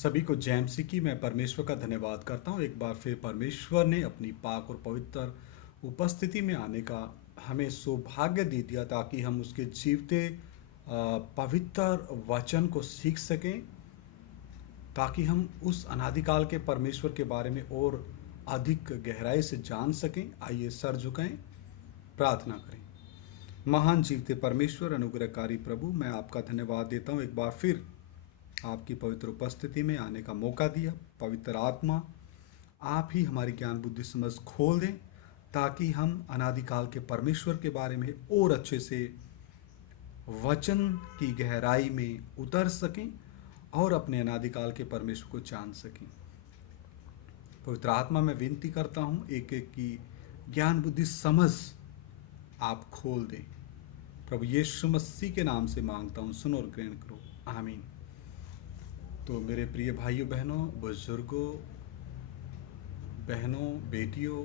सभी को जय मसीह की। मैं परमेश्वर का धन्यवाद करता हूँ। एक बार फिर परमेश्वर ने अपनी पाक और पवित्र उपस्थिति में आने का हमें सौभाग्य दे दिया ताकि हम उसके जीवते पवित्र वचन को सीख सकें, ताकि हम उस अनादिकाल के परमेश्वर के बारे में और अधिक गहराई से जान सकें। आइए सर झुकाएं, प्रार्थना करें। महान जीवते परमेश्वर, अनुग्रहकारी प्रभु, मैं आपका धन्यवाद देता हूँ। एक बार फिर आपकी पवित्र उपस्थिति में आने का मौका दिया। पवित्र आत्मा, आप ही हमारी ज्ञान बुद्धि समझ खोल दें ताकि हम अनादिकाल के परमेश्वर के बारे में और अच्छे से वचन की गहराई में उतर सकें और अपने अनादिकाल के परमेश्वर को जान सकें। पवित्र आत्मा, मैं विनती करता हूँ, एक एक की ज्ञान बुद्धि समझ आप खोल दें। प्रभु यीशु मसीह के नाम से मांगता हूँ, सुनो और ग्रहण करो, आमीन। तो मेरे प्रिय भाइयों बहनों, बुजुर्गों, बहनों, बेटियों,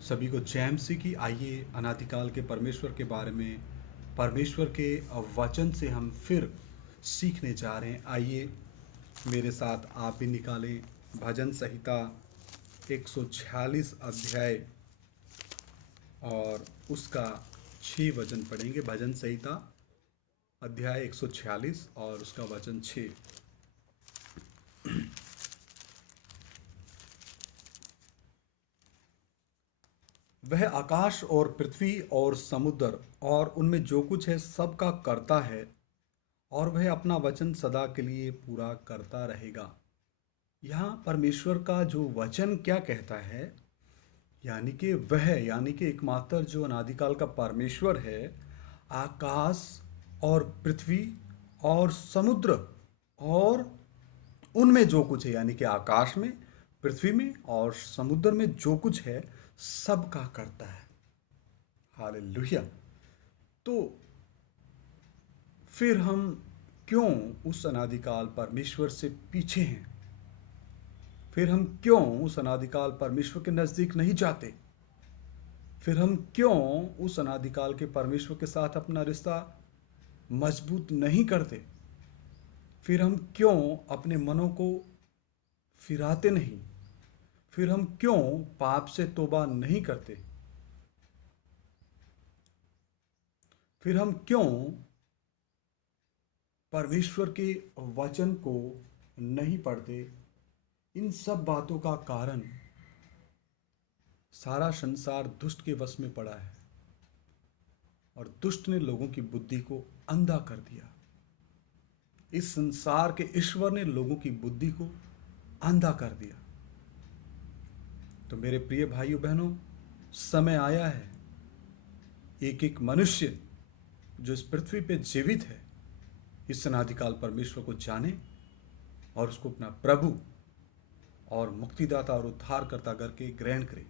सभी को जय मसीह की। आइए अनादिकाल के परमेश्वर के बारे में, परमेश्वर के वचन से हम फिर सीखने जा रहे हैं। आइए मेरे साथ आप भी निकालें भजन संहिता 146 अध्याय और उसका 6 वचन पढ़ेंगे। भजन संहिता अध्याय 146 और उसका वचन 6। वह आकाश और पृथ्वी और समुद्र और उनमें जो कुछ है सब का करता है, और वह अपना वचन सदा के लिए पूरा करता रहेगा। यहाँ परमेश्वर का जो वचन क्या कहता है, यानी कि एकमात्र जो अनादिकाल का परमेश्वर है, आकाश और पृथ्वी और समुद्र और उनमें जो कुछ है, यानी कि आकाश में, पृथ्वी में और समुद्र में जो कुछ है सब का करता है। हालेलुया। तो फिर हम क्यों उस अनादिकाल परमेश्वर से पीछे हैं? फिर हम क्यों उस अनादिकाल परमेश्वर के नज़दीक नहीं जाते? फिर हम क्यों उस अनादिकाल के परमेश्वर के साथ अपना रिश्ता मजबूत नहीं करते? फिर हम क्यों अपने मनों को फिराते नहीं? फिर हम क्यों पाप से तौबा नहीं करते? फिर हम क्यों परमेश्वर के वचन को नहीं पढ़ते? इन सब बातों का कारण सारा संसार दुष्ट के वश में पड़ा है और दुष्ट ने लोगों की बुद्धि को अंधा कर दिया। इस संसार के ईश्वर ने लोगों की बुद्धि को अंधा कर दिया। तो मेरे प्रिय भाइयों बहनों, समय आया है एक एक मनुष्य जो इस पृथ्वी पे जीवित है इस अनादिकाल परमेश्वर को जाने और उसको अपना प्रभु और मुक्तिदाता और उद्धारकर्ता करके ग्रहण करे।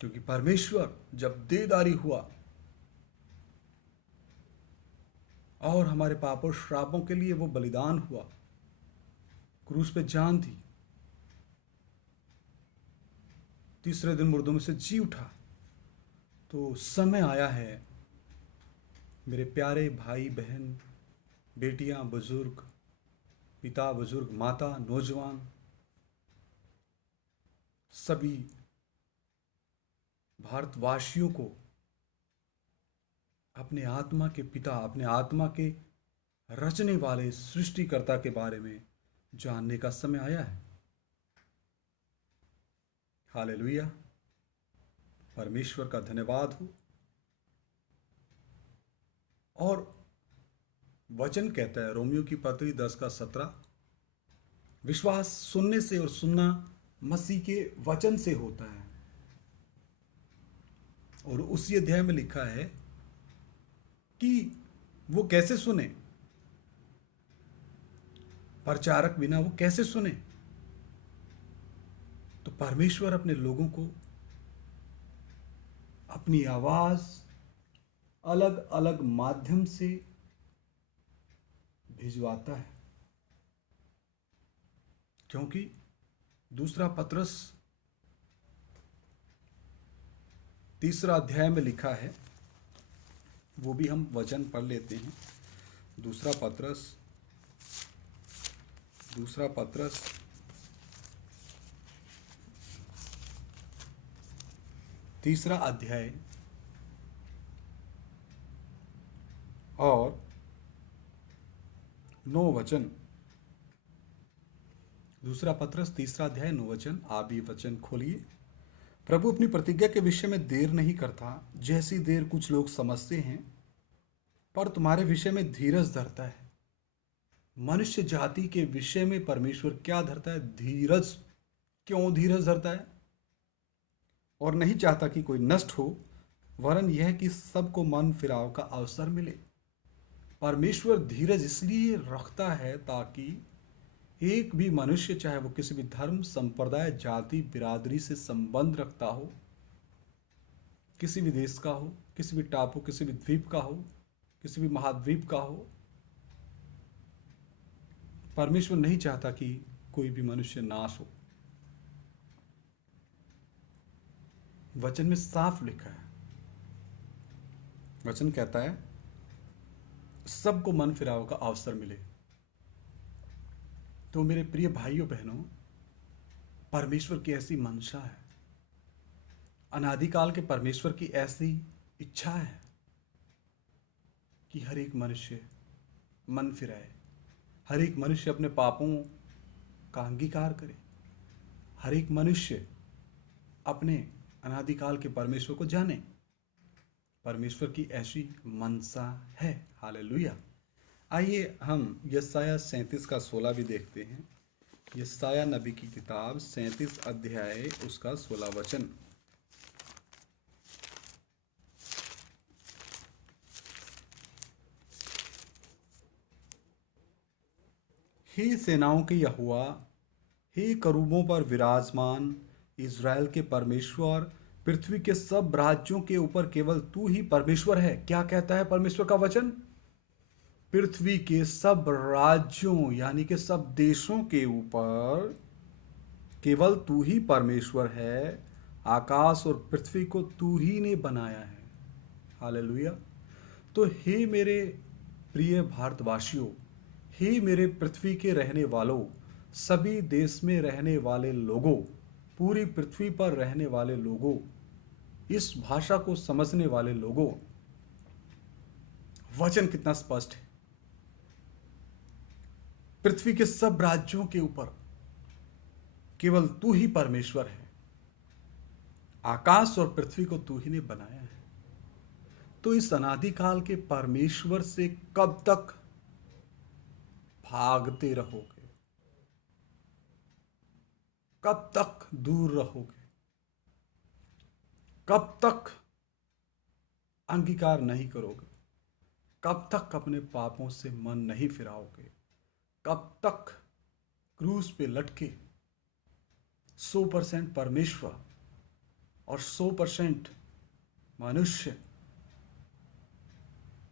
क्योंकि परमेश्वर जब देहधारी हुआ और हमारे पापों श्रापों के लिए वो बलिदान हुआ, क्रूस पे जान दी, तीसरे दिन मुर्दों में से जी उठा, तो समय आया है मेरे प्यारे भाई बहन, बेटियां, बुजुर्ग, पिता, बुजुर्ग, माता, नौजवान, सभी भारतवासियों को अपने आत्मा के पिता, अपने आत्मा के रचने वाले सृष्टिकर्ता के बारे में जानने का समय आया है। हालेलुया। परमेश्वर का धन्यवाद हो। और वचन कहता है, रोमियो की पत्री 10:17, विश्वास सुनने से और सुनना मसीह के वचन से होता है। और उसी अध्याय में लिखा है कि वो कैसे सुने, प्रचारक बिना वो कैसे सुने? तो परमेश्वर अपने लोगों को अपनी आवाज अलग अलग माध्यम से भिजवाता है। क्योंकि दूसरा पत्रस 3 अध्याय में लिखा है, वो भी हम वचन पढ़ लेते हैं। दूसरा पत्रस दूसरा पत्रस तीसरा अध्याय और 9 वचन। दूसरा पत्रस तीसरा अध्याय 9 वचन। आप ये वचन खोलिए। प्रभु अपनी प्रतिज्ञा के विषय में देर नहीं करता, जैसी देर कुछ लोग समझते हैं, पर तुम्हारे विषय में धीरज धरता है। मनुष्य जाति के विषय में परमेश्वर क्या धरता है? धीरज। क्यों धीरज धरता है? और नहीं चाहता कि कोई नष्ट हो, वरन यह कि सबको मन फिराव का अवसर मिले। परमेश्वर धीरज इसलिए रखता है ताकि एक भी मनुष्य, चाहे वो किसी भी धर्म, संप्रदाय, जाति, बिरादरी से संबंध रखता हो, किसी भी देश का हो, किसी भी टापू, किसी भी द्वीप का हो, किसी भी महाद्वीप का हो, परमेश्वर नहीं चाहता कि कोई भी मनुष्य नाश हो। वचन में साफ लिखा है। वचन कहता है सबको मन फिराव का अवसर मिले। तो मेरे प्रिय भाइयों बहनों, परमेश्वर की ऐसी मंशा है, अनादिकाल के परमेश्वर की ऐसी इच्छा है कि हर एक मनुष्य मन फिराए, हर एक मनुष्य अपने पापों का अंगीकार करे, हर एक मनुष्य अपने अनादिकाल के परमेश्वर को जाने। परमेश्वर की ऐसी मनसा है। हालेलुया। आइए हम यशाया 37 का 16 भी देखते हैं। यशाया नबी की किताब 37 अध्याय उसका 16 वचन। हे सेनाओं के यहोवा, हे करूबों पर विराजमान इज़राइल के परमेश्वर, पृथ्वी के सब राज्यों के ऊपर केवल तू ही परमेश्वर है। क्या कहता है परमेश्वर का वचन? पृथ्वी के सब राज्यों यानी कि सब देशों के ऊपर केवल तू ही परमेश्वर है। आकाश और पृथ्वी को तू ही ने बनाया है। हालेलुया। तो हे मेरे प्रिय भारतवासियों, हे मेरे पृथ्वी के रहने वालों, सभी देश में रहने वाले लोगों, पूरी पृथ्वी पर रहने वाले लोगों, इस भाषा को समझने वाले लोगों, वचन कितना स्पष्ट है। पृथ्वी के सब राज्यों के ऊपर केवल तू ही परमेश्वर है। आकाश और पृथ्वी को तू ही ने बनाया है। तो इस अनादिकाल के परमेश्वर से कब तक भागते रहोगे? कब तक दूर रहोगे? कब तक अंगीकार नहीं करोगे? कब तक अपने पापों से मन नहीं फिराओगे? कब तक क्रूस पे लटके 100% परमेश्वर और 100% मनुष्य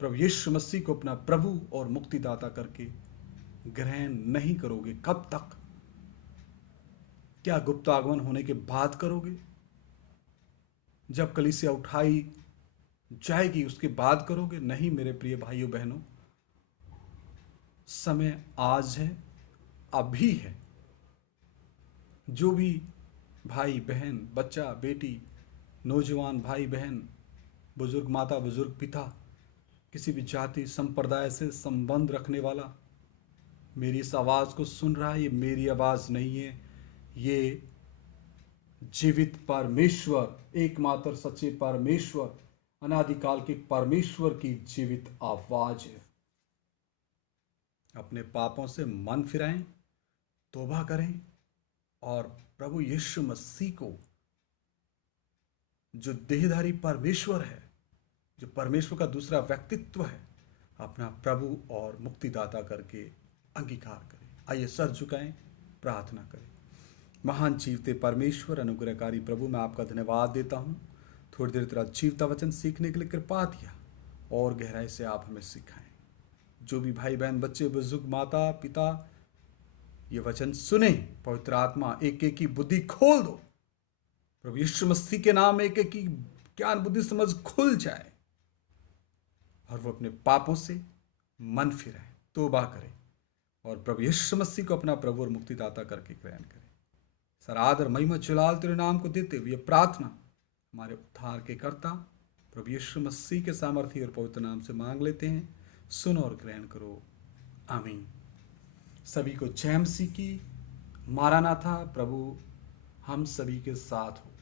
प्रभु यीशु मसीह को अपना प्रभु और मुक्तिदाता करके ग्रहण नहीं करोगे? कब तक? क्या गुप्त आगमन होने के बाद करोगे? जब कलीसिया उठाई जाएगी उसके बाद करोगे? नहीं मेरे प्रिय भाइयों बहनों, समय आज है, अभी है। जो भी भाई बहन, बच्चा बेटी, नौजवान भाई बहन, बुजुर्ग माता, बुजुर्ग पिता, किसी भी जाति संप्रदाय से संबंध रखने वाला मेरी इस आवाज़ को सुन रहा है, ये मेरी आवाज़ नहीं है, ये जीवित परमेश्वर, एकमात्र सच्चे परमेश्वर, अनादिकाल के परमेश्वर की जीवित आवाज है। अपने पापों से मन फिराएं, तौबा करें और प्रभु यीशु मसीह को, जो देहधारी परमेश्वर है, जो परमेश्वर का दूसरा व्यक्तित्व है, अपना प्रभु और मुक्तिदाता करके अंगीकार करें। आइए सर झुकाएं, प्रार्थना करें। महान जीवते परमेश्वर, अनुग्रहकारी प्रभु, मैं आपका धन्यवाद देता हूँ। थोड़ी देर तेरा जीवता वचन सीखने के लिए कृपा दिया और गहराई से आप हमें सिखाएं। जो भी भाई बहन, बच्चे, बुजुर्ग, माता पिता ये वचन सुने, पवित्र आत्मा एक एक की बुद्धि खोल दो। प्रभु यीशु मसीह के नाम एक एक की ज्ञान बुद्धि समझ खुल जाए और वो अपने पापों से मन फिराए, तौबा करे और प्रभु यीशु मसीह को अपना प्रभु और मुक्तिदाता करके ग्रहण करें। सर आदर महिमा जलाल तेरे नाम को देते हुए प्रार्थना हमारे उद्धार के कर्ता प्रभु यीशु मसीह के सामर्थ्य और पवित्र नाम से मांग लेते हैं। सुनो और ग्रहण करो, आमीन। सभी को जय मसीह की। मारानाथा, प्रभु हम सभी के साथ हो।